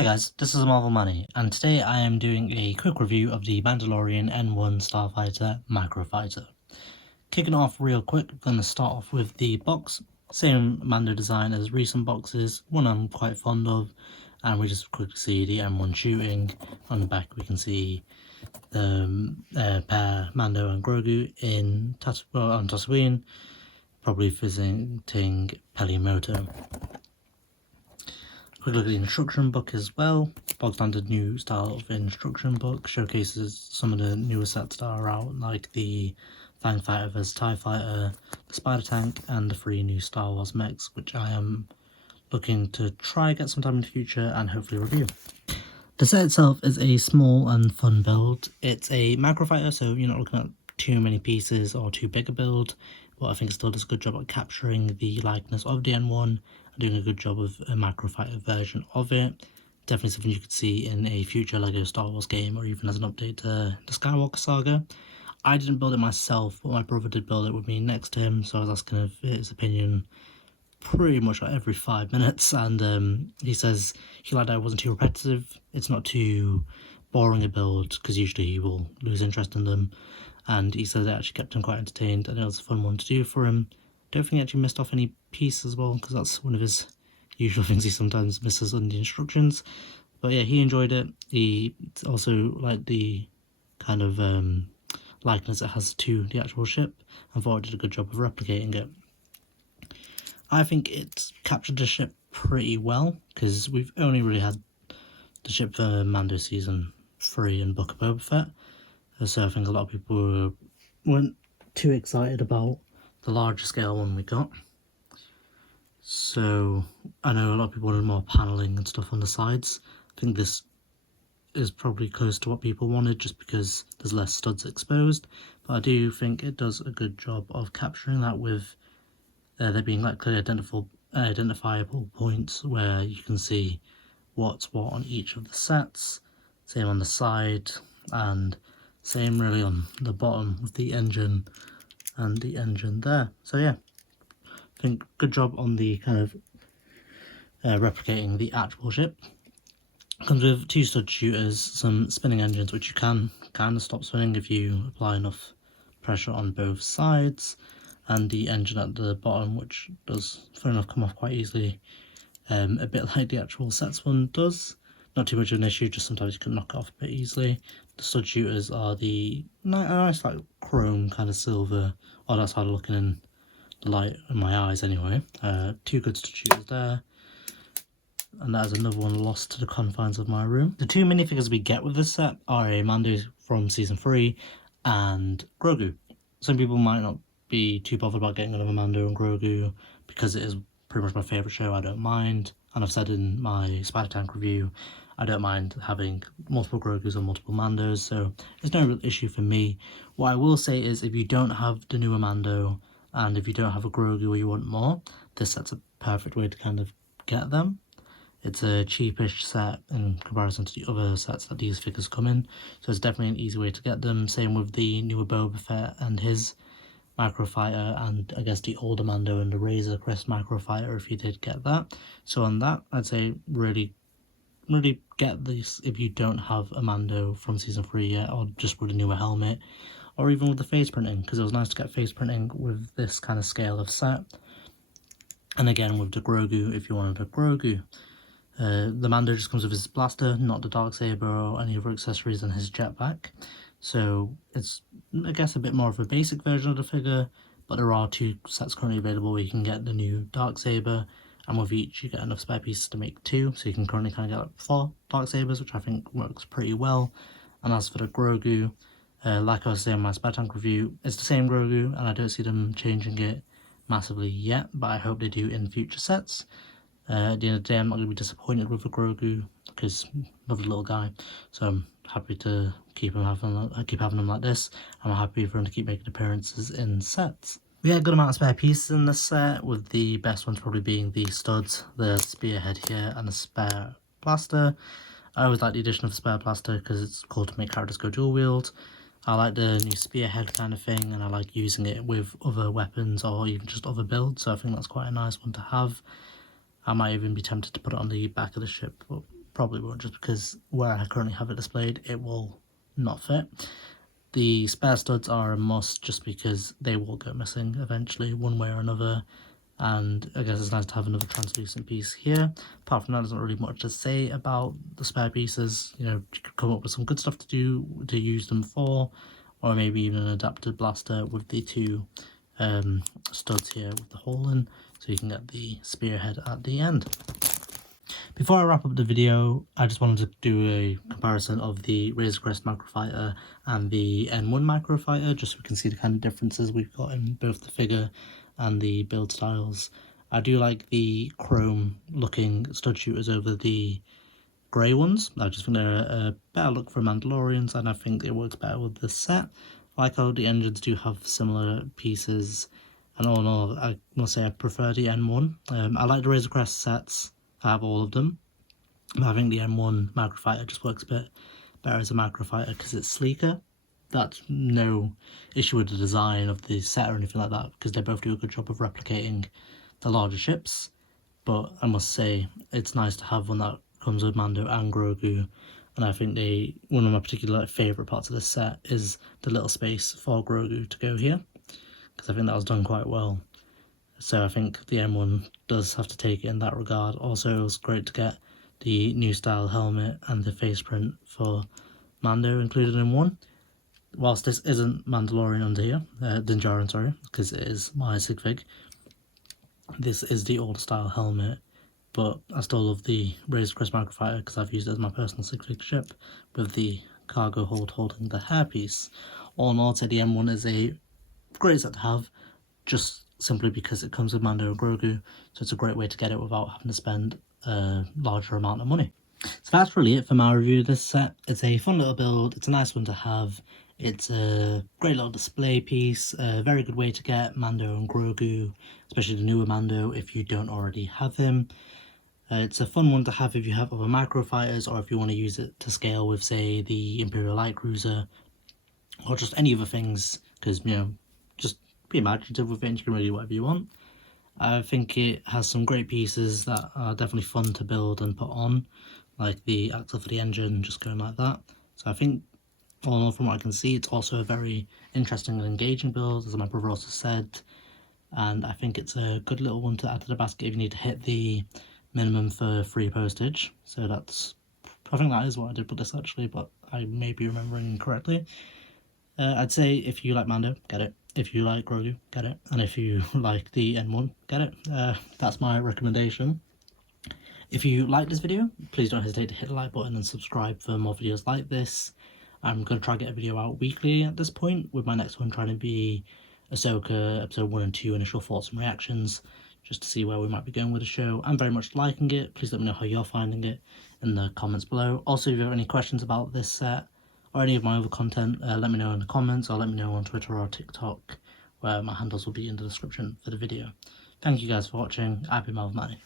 Hi guys, this is Marvel Money, and today I am doing a quick review of the Mandalorian N-1 Starfighter Microfighter. Kicking off real quick, I'm going to start off with the box. Same Mando design as recent boxes, one I'm quite fond of, and we just quickly see the M1 shooting. On the back we can see the pair Mando and Grogu on Tatooine, probably visiting Pelimoto. Quick look at the instruction book as well. Bog standard new style of instruction book, showcases some of the newer sets that are out, like the Fang Fighter vs TIE Fighter, the Spider Tank, and the 3 new Star Wars mechs, which I am looking to try get sometime in the future and hopefully review. The set itself is a small and fun build. It's a Microfighter, so you're not looking at too many pieces or too big a build, but I think it still does a good job at capturing the likeness of the N1 and doing a good job of a Microfighter version of it. Definitely something you could see in a future LEGO Star Wars game, or even as an update to the Skywalker saga. I didn't build it myself, but my brother did build it with me next to him, so I was asking his opinion pretty much like every 5 minutes, and he says he liked that it wasn't too repetitive, it's not too boring a build, because usually he will lose interest in them, and he said it actually kept him quite entertained and it was a fun one to do for him. Don't think he actually missed off any pieces as well, because that's one of his usual things he sometimes misses on the instructions. But yeah, he enjoyed it. He also liked the kind of likeness it has to the actual ship and thought it did a good job of replicating it. I think it's captured the ship pretty well, because we've only really had the ship for Mando Season 3 and Book of Boba Fett, so I think a lot of people weren't too excited about the larger scale one we got. So I know a lot of people wanted more paneling and stuff on the sides. I think this is probably close to what people wanted, just because there's less studs exposed, but I do think it does a good job of capturing that, with there being like clearly identifiable points where you can see what's what on each of the sets. Same on the side, and same really on the bottom with the engine and the engine there. So yeah, I think good job on the kind of replicating the actual ship. Comes with 2 stud shooters, some spinning engines which you can kind of stop spinning if you apply enough pressure on both sides, and the engine at the bottom, which does, fair enough, come off quite easily, a bit like the actual sets one does. Not too much of an issue, just sometimes you can knock it off a bit easily. The stud shooters are the nice like chrome kind of silver, or that's how they're looking in the light in my eyes anyway. 2 good stud shooters there, and that is another one lost to the confines of my room. The 2 minifigures we get with this set are a Mando from Season 3 and Grogu. Some people might not be too bothered about getting another Mando and Grogu, because it is pretty much my favourite show. I don't mind, and I've said in my Spider Tank review, I don't mind having multiple Grogus or multiple Mandos, so it's no real issue for me. What I will say is, if you don't have the newer Mando, and if you don't have a Grogu or you want more, this set's a perfect way to kind of get them. It's a cheapish set in comparison to the other sets that these figures come in, so it's definitely an easy way to get them. Same with the newer Boba Fett and his Microfighter, and I guess the older Mando and the Razor Crest Microfighter if you did get that. So on that, I'd say really get this if you don't have a Mando from Season 3 yet, or just with a newer helmet, or even with the face printing, because it was nice to get face printing with this kind of scale of set. And again with the Grogu, if you wanted a Grogu. The Mando just comes with his blaster, not the Darksaber or any other accessories, and his jetpack. So it's, I guess, a bit more of a basic version of the figure, but there are 2 sets currently available where you can get the new Darksaber, and with each you get enough spare pieces to make 2, so you can currently kind of get like 4 Darksabers, which I think works pretty well. And as for the Grogu, like I was saying in my Spider Tank review, it's the same Grogu, and I don't see them changing it massively yet, but I hope they do in future sets. At the end of the day, I'm not going to be disappointed with the Grogu, because I love the little guy, so I'm happy to keep having him like this. I'm happy for him to keep making appearances in sets. We had a good amount of spare pieces in this set, with the best ones probably being the studs, the spearhead here, and the spare blaster. I always like the addition of the spare blaster because it's cool to make characters go dual wield. I like the new spearhead kind of thing, and I like using it with other weapons or even just other builds, so I think that's quite a nice one to have. I might even be tempted to put it on the back of the ship, but probably won't, just because where I currently have it displayed, it will not fit. The spare studs are a must, just because they will go missing eventually, one way or another. And I guess it's nice to have another translucent piece here. Apart from that, there's not really much to say about the spare pieces. You know, you could come up with some good stuff to use them for, or maybe even an adapted blaster with the two studs here with the hole in, so you can get the spearhead at the end. Before I wrap up the video, I just wanted to do a comparison of the Razor Crest Microfighter and the N-1 Microfigther, just so we can see the kind of differences we've got in both the figure and the build styles. I do like the chrome looking stud shooters over the grey ones. I just think they're a better look for Mandalorians, and I think it works better with the set. I like how the engines do have similar pieces, and all in all, I must say I prefer the N1. I like the Razor Crest sets. I have all of them. I think the N1 Microfighter just works a bit better as a Microfighter because it's sleeker. That's no issue with the design of the set or anything like that, because they both do a good job of replicating the larger ships. But I must say, it's nice to have one that comes with Mando and Grogu, and I think one of my particular favourite parts of this set is the little space for Grogu to go here, because I think that was done quite well. So I think the M1 does have to take it in that regard. Also, it was great to get the new style helmet and the face print for Mando included in one. Whilst this isn't Mandalorian under here, Din Djarin, sorry, because it is my sig fig, this is the old style helmet, but I still love the Razor Crest Microfighter because I've used it as my personal sig fig ship with the cargo hold holding the hairpiece. All in all, I'd say the M1 is a great set to have, just simply because it comes with Mando and Grogu, so it's a great way to get it without having to spend a larger amount of money. So that's really it for my review of this set. It's a fun little build, it's a nice one to have, it's a great little display piece, a very good way to get Mando and Grogu, especially the newer Mando if you don't already have him. It's a fun one to have if you have other Microfighters, or if you want to use it to scale with, say, the Imperial Light Cruiser, or just any other things, because, you know, just be imaginative with it and you can really do whatever you want. I think it has some great pieces that are definitely fun to build and put on, like the axle for the engine, just going like that. So I think, all in all, from what I can see, it's also a very interesting and engaging build, as my brother also said, and I think it's a good little one to add to the basket if you need to hit the minimum for free postage. So I think that is what I did with this actually, but I may be remembering incorrectly. I'd say if you like Mando, get it. If you like Grogu, get it. And if you like the N1, get it. That's my recommendation. If you like this video, please don't hesitate to hit the like button and subscribe for more videos like this. I'm going to try to get a video out weekly at this point, with my next one trying to be Ahsoka episode 1 and 2 initial thoughts and reactions, just to see where we might be going with the show. I'm very much liking it. Please let me know how you're finding it in the comments below. Also, if you have any questions about this set or any of my other content, let me know in the comments, or let me know on Twitter or TikTok, where my handles will be in the description for the video. Thank you guys for watching. I've been Manny.